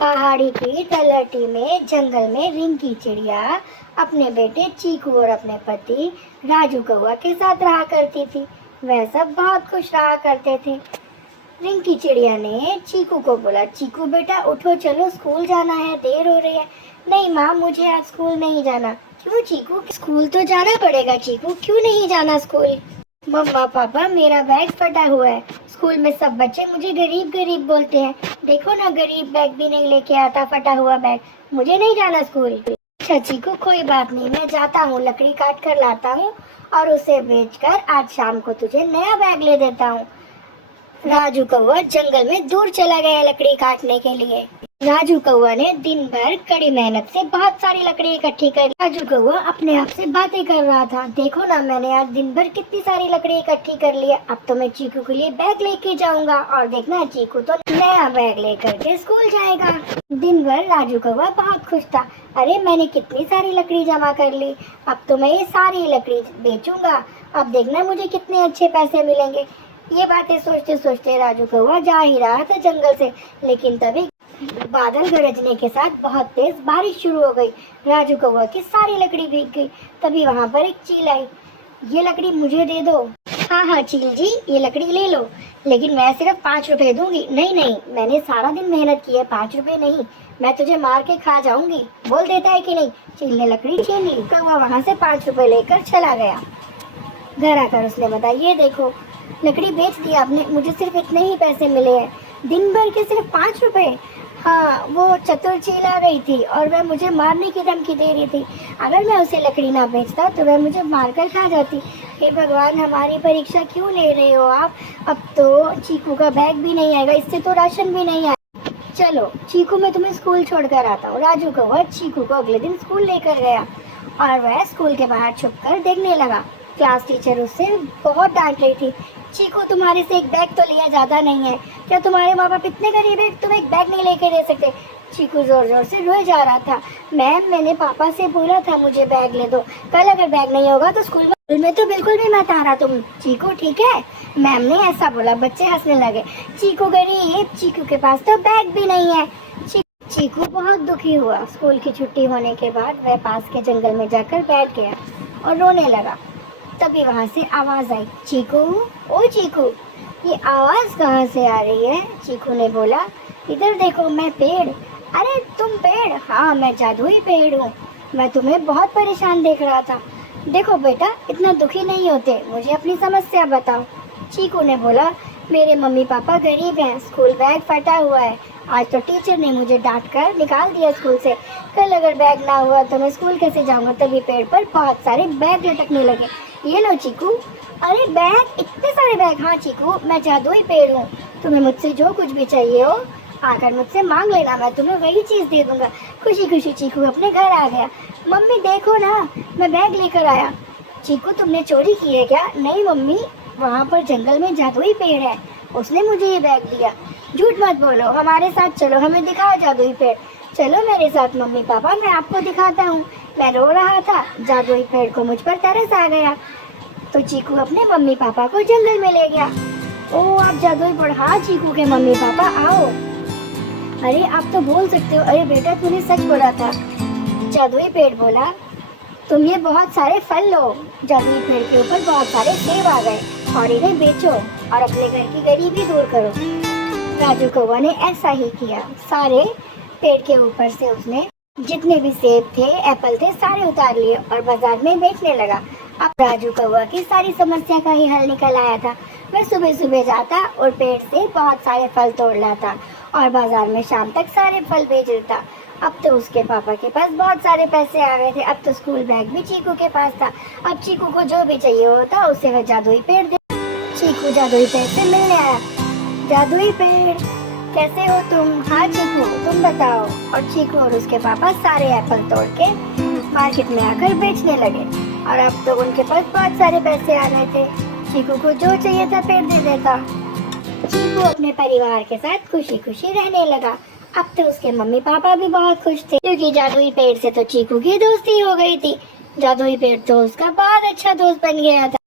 पहाड़ी की तलहटी में जंगल में रिंकी चिड़िया अपने बेटे चीकू और अपने पति राजू कौआ के साथ रहा करती थी। वह सब बहुत खुश रहा करते थे। रिंकी चिड़िया ने चीकू को बोला, चीकू बेटा उठो, चलो स्कूल जाना है, देर हो रही है। नहीं माँ, मुझे आज स्कूल नहीं जाना। क्यों चीकू? स्कूल तो जाना पड़ेगा चीकू, क्यों नहीं जाना स्कूल? मम्मा पापा, मेरा बैग फटा हुआ है। स्कूल में सब बच्चे मुझे गरीब गरीब बोलते हैं। देखो ना, गरीब बैग भी नहीं लेके आता, फटा हुआ बैग। मुझे नहीं जाना स्कूल। अच्छा चीकू, कोई बात नहीं, मैं जाता हूँ, लकड़ी काट कर लाता हूँ और उसे बेचकर आज शाम को तुझे नया बैग ले देता हूँ। राजू कौवा जंगल में दूर चला गया लकड़ी काटने के लिए। राजू कौवा ने दिन भर कड़ी मेहनत से बहुत सारी लकड़ी इकट्ठी कर। राजू कौवा अपने आप से बातें कर रहा था, देखो ना, मैंने आज दिन भर कितनी सारी लकड़ी इकट्ठी कर ली है। अब तो मैं चीकू के लिए बैग लेके जाऊंगा और देखना, चीकू तो नया बैग लेकर के स्कूल जाएगा। दिन भर राजू कौवा बहुत खुश था। अरे मैंने कितनी सारी लकड़ी जमा कर ली, अब तो मैं ये सारी लकड़ी बेचूंगा। अब देखना मुझे कितने अच्छे पैसे मिलेंगे। ये बातें सोचते सोचते राजू कौवा जा ही रहा था जंगल से, लेकिन तभी बादल गरजने के साथ बहुत तेज बारिश शुरू हो गई। राजू कौवा की सारी लकड़ी भीग गई। तभी वहाँ पर एक चील आई। ये लकड़ी मुझे दे दो। हाँ हाँ चील जी, ये लकड़ी ले लो, लेकिन मैं सिर्फ 5 रुपए दूंगी। नहीं नहीं, मैंने सारा दिन मेहनत की है, 5 रुपए नहीं, मैं तुझे मार के खा जाऊंगी। बोल देता है कि नहीं। चील ने लकड़ी छीन ली। कौवा वहाँ से 5 रुपए लेकर चला गया। घर आकर उसने बताया, ये देखो लकड़ी बेच दी आपने, मुझे सिर्फ इतने ही पैसे मिले हैं, दिन भर के सिर्फ 5 रुपए। हाँ, वो चतुर चील आ गई थी और वह मुझे मारने की धमकी दे रही थी। अगर मैं उसे लकड़ी ना बेचता तो वह मुझे मारकर खा जाती। हे भगवान, हमारी परीक्षा क्यों ले रहे हो आप? अब तो चीकू का बैग भी नहीं आएगा, इससे तो राशन भी नहीं आएगा। चलो चीकू, मैं तुम्हें स्कूल छोड़कर आता हूँ। राजू कौवा चीकू को अगले दिन स्कूल लेकर गया और वह स्कूल के बाहर छुपकर देखने लगा। क्लास टीचर उससे बहुत डांट रही थी। चीकू, तुम्हारे से एक बैग तो लिया ज्यादा नहीं है क्या? तुम्हारे माँ बाप इतने गरीब है, तुम एक बैग नहीं लेके दे सकते? चीकू जोर जोर से रोए जा रहा था। मैम, मैंने पापा से बोला था मुझे बैग ले दो, कल अगर बैग नहीं होगा तो स्कूल में तो बिल्कुल भी मत आना तुम। चीकू ठीक है, मैम ने ऐसा बोला। बच्चे हंसने लगे। चीकू गरीब, चीकू के पास तो बैग भी नहीं है। चीकू बहुत दुखी हुआ। स्कूल की छुट्टी होने के बाद वह पास के जंगल में जाकर बैठ गया और रोने लगा। तभी वहाँ से आवाज आई, चीकू, ओ चीकू, ये आवाज कहाँ से आ रही है? चीकू ने बोला, इधर देखो, मैं पेड़। अरे तुम पेड़? हाँ, मैं जादुई पेड़ हूँ, मैं तुम्हें बहुत परेशान देख रहा था। देखो बेटा, इतना दुखी नहीं होते, मुझे अपनी समस्या बताओ। चीकू ने बोला, मेरे मम्मी पापा गरीब हैं, स्कूल बैग फटा हुआ है, आज तो टीचर ने मुझे डांट कर निकाल दिया स्कूल से, कल अगर बैग ना हुआ तो मैं स्कूल कैसे जाऊंगा? तभी पेड़ पर बहुत सारे बैग लटकने लगे। ये लो चीकू। अरे बैग, इतने सारे बैग? हाँ चीकू, मैं जादुई पेड़ हूँ, तुम्हें मुझसे जो कुछ भी चाहिए हो आकर मुझसे मांग लेना, मैं तुम्हें वही चीज़ दे दूंगा। खुशी खुशी चीकू अपने घर आ गया। मम्मी देखो ना, मैं बैग लेकर आया। चीकू, तुमने चोरी की है क्या? नहीं मम्मी, वहाँ पर जंगल में जादुई पेड़ है, उसने मुझे ये बैग दिया। झूठ मत बोलो, हमारे साथ चलो, हमें दिखाओ जादुई पेड़। चलो मेरे साथ मम्मी पापा, मैं आपको दिखाता हूँ। मैं रो रहा था, जादुई पेड़ को मुझ पर तरस आ गया, तो चीकू अपने मम्मी पापा को जंगल में ले गया। ओ, आप जादुई पेड़? हाँ चीकू के मम्मी पापा आओ। अरे आप तो बोल सकते हो। अरे बेटा, तूने सच बोला था। जादुई पेड़ बोला, तुम ये बहुत सारे फल लो। जादुई पेड़ के ऊपर बहुत सारे सेब आ गए और इन्हें बेचो और अपने घर की गरीबी दूर करो। राजू कौवा ने ऐसा ही किया। सारे पेड़ के ऊपर से उसने जितने भी सेब थे, एप्पल थे, सारे उतार लिए और बाजार में बेचने लगा। अब राजू कौवा की सारी समस्या का ही हल निकल आया था। वह सुबह सुबह जाता और पेड़ से बहुत सारे फल तोड़ लाता और बाजार में शाम तक सारे फल बेच देता। अब तो उसके पापा के पास बहुत सारे पैसे आ गए थे। अब तो स्कूल बैग भी चीकू के पास था। अब चीकू को जो भी चाहिए होता उसे वह जादुई पेड़ दे। चीकू जादुई पेड़ से मिलने आया। जादुई पेड़, कैसे हो तुम? हाँ चीकू, तुम बताओ। और चीकू और उसके पापा सारे एप्पल तोड़ के मार्केट में आकर बेचने लगे और अब तो उनके पास बहुत सारे पैसे आ गए थे। चीकू को जो चाहिए था पेड़ दे देता। चीकू अपने परिवार के साथ खुशी खुशी रहने लगा। अब तो उसके मम्मी पापा भी बहुत खुश थे, क्योंकि जादुई पेड़ से तो चीकू की दोस्ती हो गई थी। जादुई पेड़ तो उसका बहुत अच्छा दोस्त बन गया था।